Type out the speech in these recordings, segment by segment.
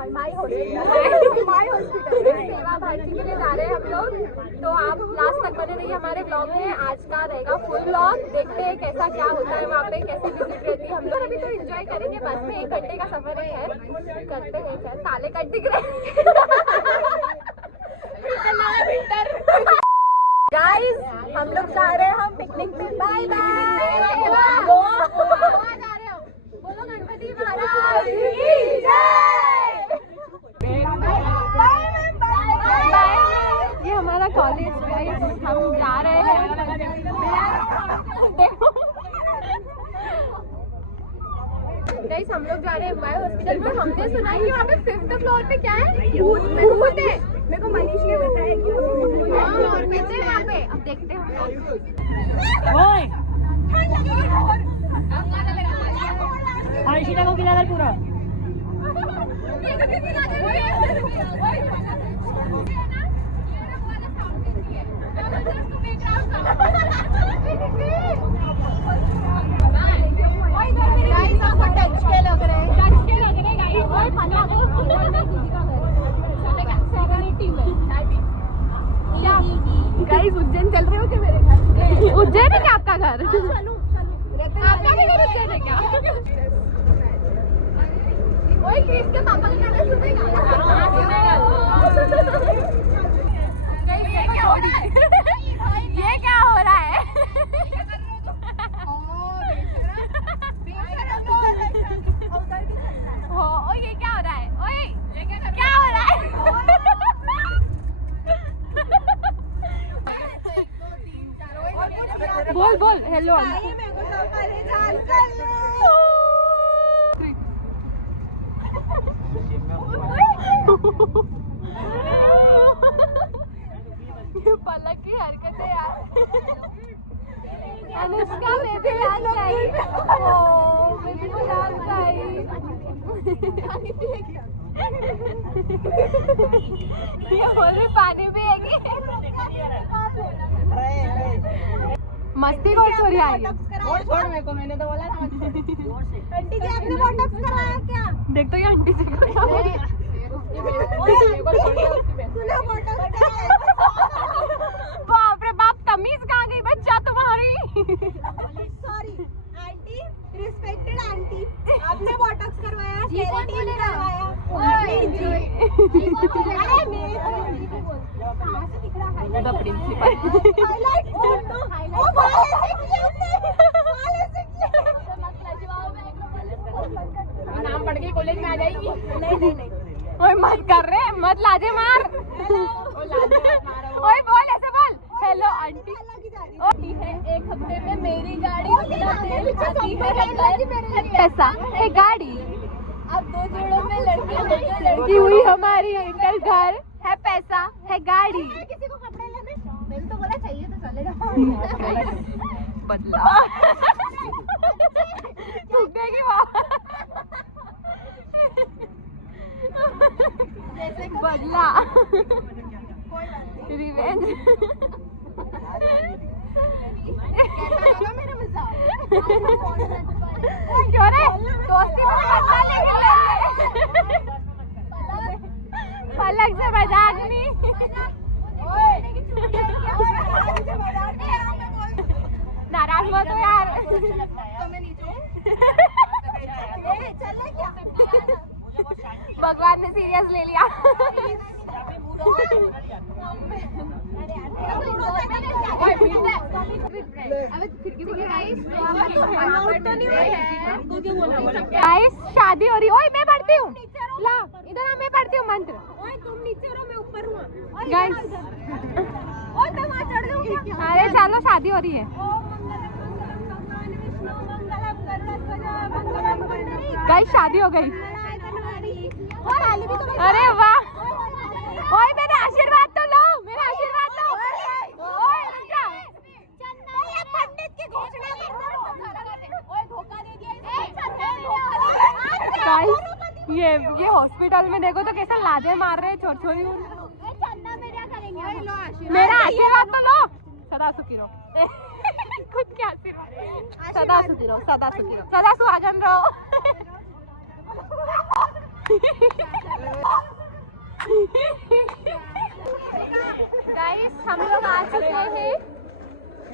माई hospital सेवा भारती के लिए जा रहे हैं हम लोग। तो आप लास्ट तक बने रहिए हमारे ब्लॉग में। आज का रहेगा फुल ब्लॉग, देखते हैं कैसा क्या होता है वहाँ पे, कैसी विजिट रहती है। हम लोग अभी तो एंजॉय करेंगे, बस में 1 घंटे का सफर है, करते हैं क्या, काले कट दिख रहे गाइस, हम लोग जा रहे हैं हम पिकनिक पे। Bye bye. बोलो गणपति महाराज की जय। ये हमारा कॉलेज गाइस, हम जा रहे हैं। गाइस हम लोग जा रहे हैं माई हॉस्पिटल में। हमने सुना है कि वहाँ पे 5th फ्लोर पे क्या है, भूत है। मेरे को मनीष ने बताया कि और पैसे वहाँ पे। अब देखते हैं आशिका को खिला पूरा। गाइस उज्जैन चल रहे हो क्या मेरे घर? उज्जैन है क्या आपका घर? आपका भी घर उज्जैन है क्या? ओए क्रिस के पापा का गाना सुनेगा? ये क्या हो रहा है? ओ ये क्या हो रहा है? ओए क्या हो रहा है? बोल बोल हेलो। पलक की हरकतें यार। अनुष्का बेबी डांस आई। ओ बेबी को डांस आई। ये बोल रही पानी पिएगी। मस्ती कौन सो रही है? छोड़ मेरे को, मैंने तो बोला था। आंटी जी आपने बोटॉक्स कराया क्या? देख तो ये आंटी जी को। बाप रे बाप, तमीज कहाँ गई बच्चा तुम्हारी? सॉरी आंटी, रिस्पेक्टेड आंटी, आपने बोटॉक्स करवाया, केराटिन करवाया। अरे मेरे कहाँ से दिख रहा है? The principal highlight. ओ भाई नाम पढ़ के कॉलेज में आ जाएगी। नहीं ओए मत कर रहे, मत लाजे मार। ओए बोल ऐसे बोल, हेलो आंटी। आंटी है 1 हफ्ते में मेरी गाड़ी पैसा है गाड़ी। अब 2 जोड़ों में लड़की हुई हमारी अंकल घर है, पैसा है गाड़ी। किसी को कपड़े लेने मैंने तो बोला चाहिए तो चलेगा। बदला थूक देगी वहाँ। बदला रिवेंज। क्यों रे दोस्ती में बदला लेंगे? पलक से मजाक नहीं। नाराज मत हो यार। भगवान ने सीरियस ले लिया। गाइस शादी हो रही। ओए मैं पढ़ती हूँ, ला इधर आ, मैं पढ़ती हूँ मंत्र। ओए तुम नीचे रहो, मैं ऊपर हूँ गाइस। ओए मैं वहाँ चढ़ जाऊँगी। अरे चलो शादी हो रही है। गाइस शादी हो गई। अरे वाह, ओए मेरा आशीर्वाद तो लो, मेरा आशीर्वाद लो। ओए पंडित की घोषणा ओए धोखा दे दिया। गाइस ये हॉस्पिटल में देखो तो कैसा लाजे मार रहे हैं छोटी। मेरा आशीर्वाद तो लो। सदा सुखी रहो। खुद क्या आशीर्वाद? सदा सुखी रहो, सदा सुखी रहो, सदा सुहागन रहो। गाइस हम लोग आ चुके हैं,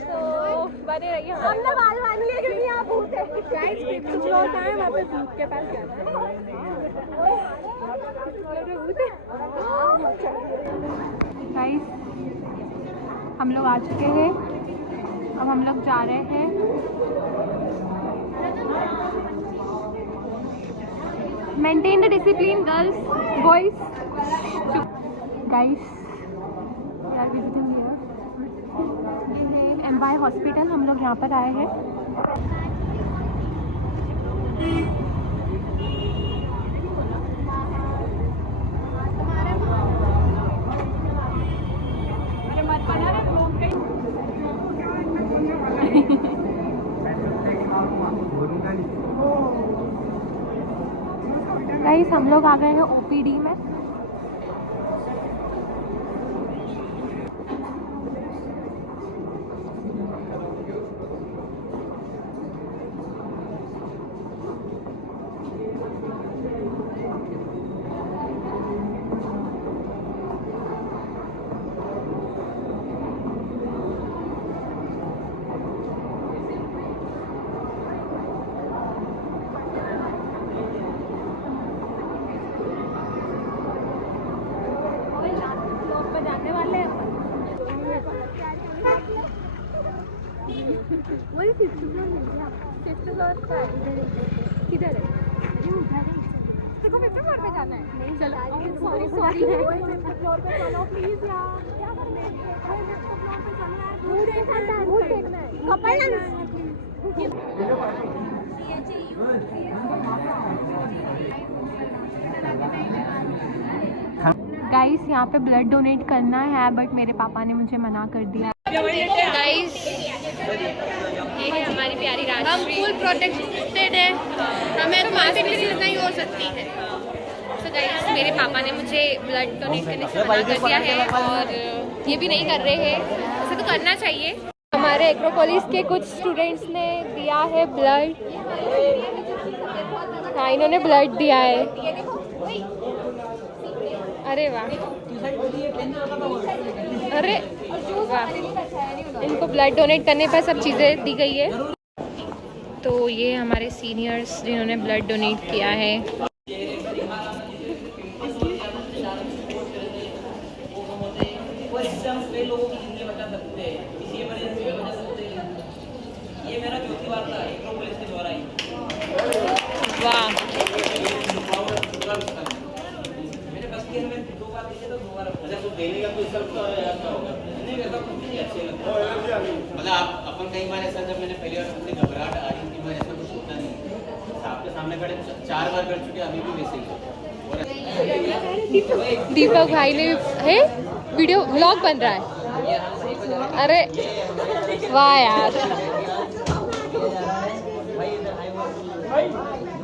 तो बने रहिए। हमने बाल बांध लिए क्योंकि यहाँ भूत है। गाइस तुम लोग कहाँ हैं? वहाँ पे भूत के पास जाना है। गाइस हम लोग आ चुके हैं, अब हम लोग जा रहे हैं। Maintain the discipline girls boys. Guys we are visiting here, ये है MY हॉस्पिटल। हम लोग यहाँ पर आए हैं। गाइस हम लोग आ गए हैं OPD में। जाने वाले हैं वही 5th फ्लोर मिल गया। 5th फ्लोर का किधर है? देखो 5th फ्लोर पे जाना है। नहीं चलो सॉरी 5th फ्लोर पे चलो प्लीज यार। क्या करना है? 5th फ्लोर पे चलो यार। भूत देखना है। कपल गाइस यहाँ पे ब्लड डोनेट करना है, बट मेरे पापा ने मुझे मना कर दिया। गाइस ये है हमारी प्यारी राजश्री। हम फुल प्रोटेक्टेड है, हमें तो मास्क भी नहीं हो सकती है। तो गाइस मेरे पापा ने मुझे ब्लड डोनेट करने से मना कर दिया है, और ये भी नहीं कर रहे हैं। ऐसा तो करना चाहिए। हमारे एक्रोपोलिस के कुछ स्टूडेंट्स ने दिया है ब्लड। हाँ इन्होंने ब्लड दिया है। अरे वाह, अरे वाह, इनको ब्लड डोनेट करने पर सब चीज़ें दी गई है। तो ये हमारे सीनियर्स जिन्होंने ब्लड डोनेट किया है। वाह, मतलब अपन कई बार ऐसा, जब मैंने पहली बार अपनी घबराहट आ रही थी, ऐसा कुछ होता नहीं। आपके सामने खड़े 4 बार कर चुके, अभी भी वैसे ही। दीपक भाई ने है वीडियो व्लॉग बन रहा है। अरे वाह यार,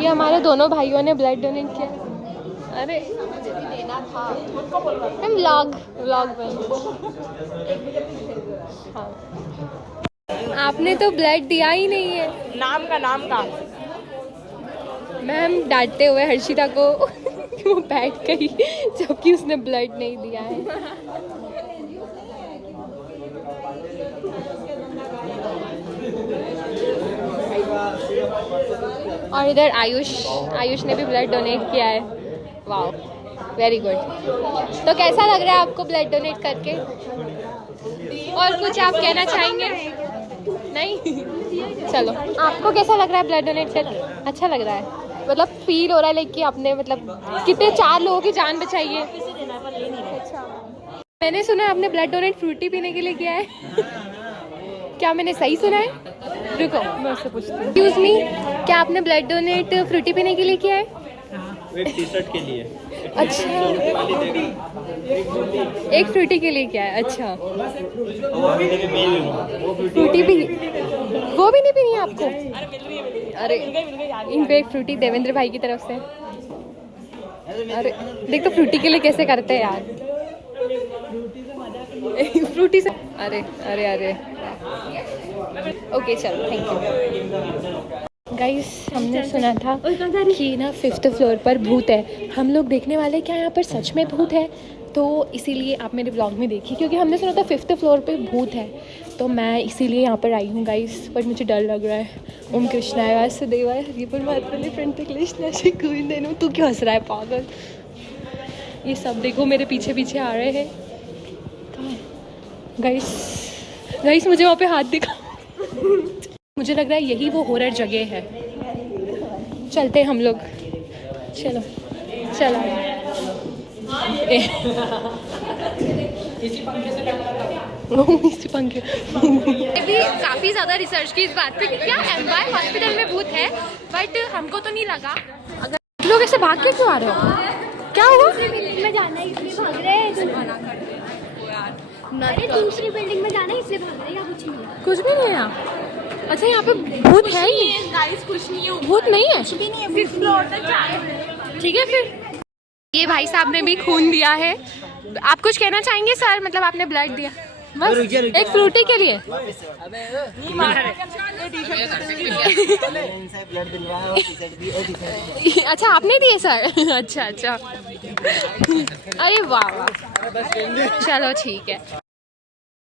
ये हमारे दोनों भाइयों ने ब्लड डोनेट किया। अरे व्लॉग बन। हाँ आपने तो ब्लड दिया ही नहीं है। नाम का मैम डांटते हुए हर्षिता को कि वो बैठ गई जबकि उसने ब्लड नहीं दिया है। और इधर आयुष ने भी ब्लड डोनेट किया है। वाह, वेरी गुड। तो कैसा लग रहा है आपको ब्लड डोनेट करके? और कुछ आप कहना चाहेंगे? नहीं? चलो, आपको कैसा लग रहा है ब्लड डोनेट करके? अच्छा लग रहा है, मतलब फील हो रहा है कि आपने मतलब कितने 4 लोगों की जान बचाई है। अच्छा, मैंने सुना आपने ब्लड डोनेट फ्रूटी पीने के लिए किया है। क्या मैंने सही सुना है? रुको मैं उससे पूछती हूँ। एक्सक्यूज मी, क्या आपने ब्लड डोनेट फ्रूटी पीने के लिए किया है? एक टी-शर्ट के लिए। अच्छा, एक फ्रूटी के लिए क्या है? अच्छा, फ्रूटी भी वो भी नहीं पीनी है आपको? अरे इनको एक फ्रूटी देवेंद्र भाई की तरफ से। अरे देख तो फ्रूटी के लिए कैसे करते हैं यार। फ्रूटी से अरे ओके चलो, थैंक यू। गाइस हमने सुना था कि ना 5th फ्लोर पर भूत है। हम लोग देखने वाले क्या यहाँ पर सच में भूत है, तो इसीलिए आप मेरे ब्लॉग में देखिए, क्योंकि हमने सुना था 5th फ्लोर पे भूत है, तो मैं इसीलिए यहाँ पर आई हूँ गाइस। पर मुझे डर लग रहा है। ओम कृष्णाय वासुदेवाय हरि परमात्मने प्रणतक्लेशनाशी गोविंदेनु। तू क्यों हंस रहा है पागल? ये सब देखो मेरे पीछे पीछे आ रहे हैं गाइस मुझे वहाँ पे हाथ दिखा। मुझे लग रहा है यही वो हॉरर जगह है। चलते हम लोग, चलो चलो। इसी पंखे भी काफ़ी ज़्यादा रिसर्च की इस बात पे कि क्या MY हॉस्पिटल में भूत है, बट हमको तो नहीं लगा। अगर लोग ऐसे भाग के क्यों आ रहे हो? क्या हुआ? में जाना है इसलिए भाग रहे हैं। अरे दूसरी बिल्डिंग में जाना है इसलिए भाग रहे हैं, या कुछ नहीं है? कुछ भी नहीं है यहाँ। अच्छा यहाँ पे भूत है ही गाइस? कुछ नहीं है, भूत नहीं है, कुछ भी नहीं है। ठीक है फिर। ये भाई साहब ने भी खून दिया है। आप कुछ कहना चाहेंगे सर? मतलब आपने ब्लड दिया बस एक फ्रूटी के लिए। अच्छा आपने दिए सर? अच्छा अच्छा। अरे वाह वाह, चलो ठीक है।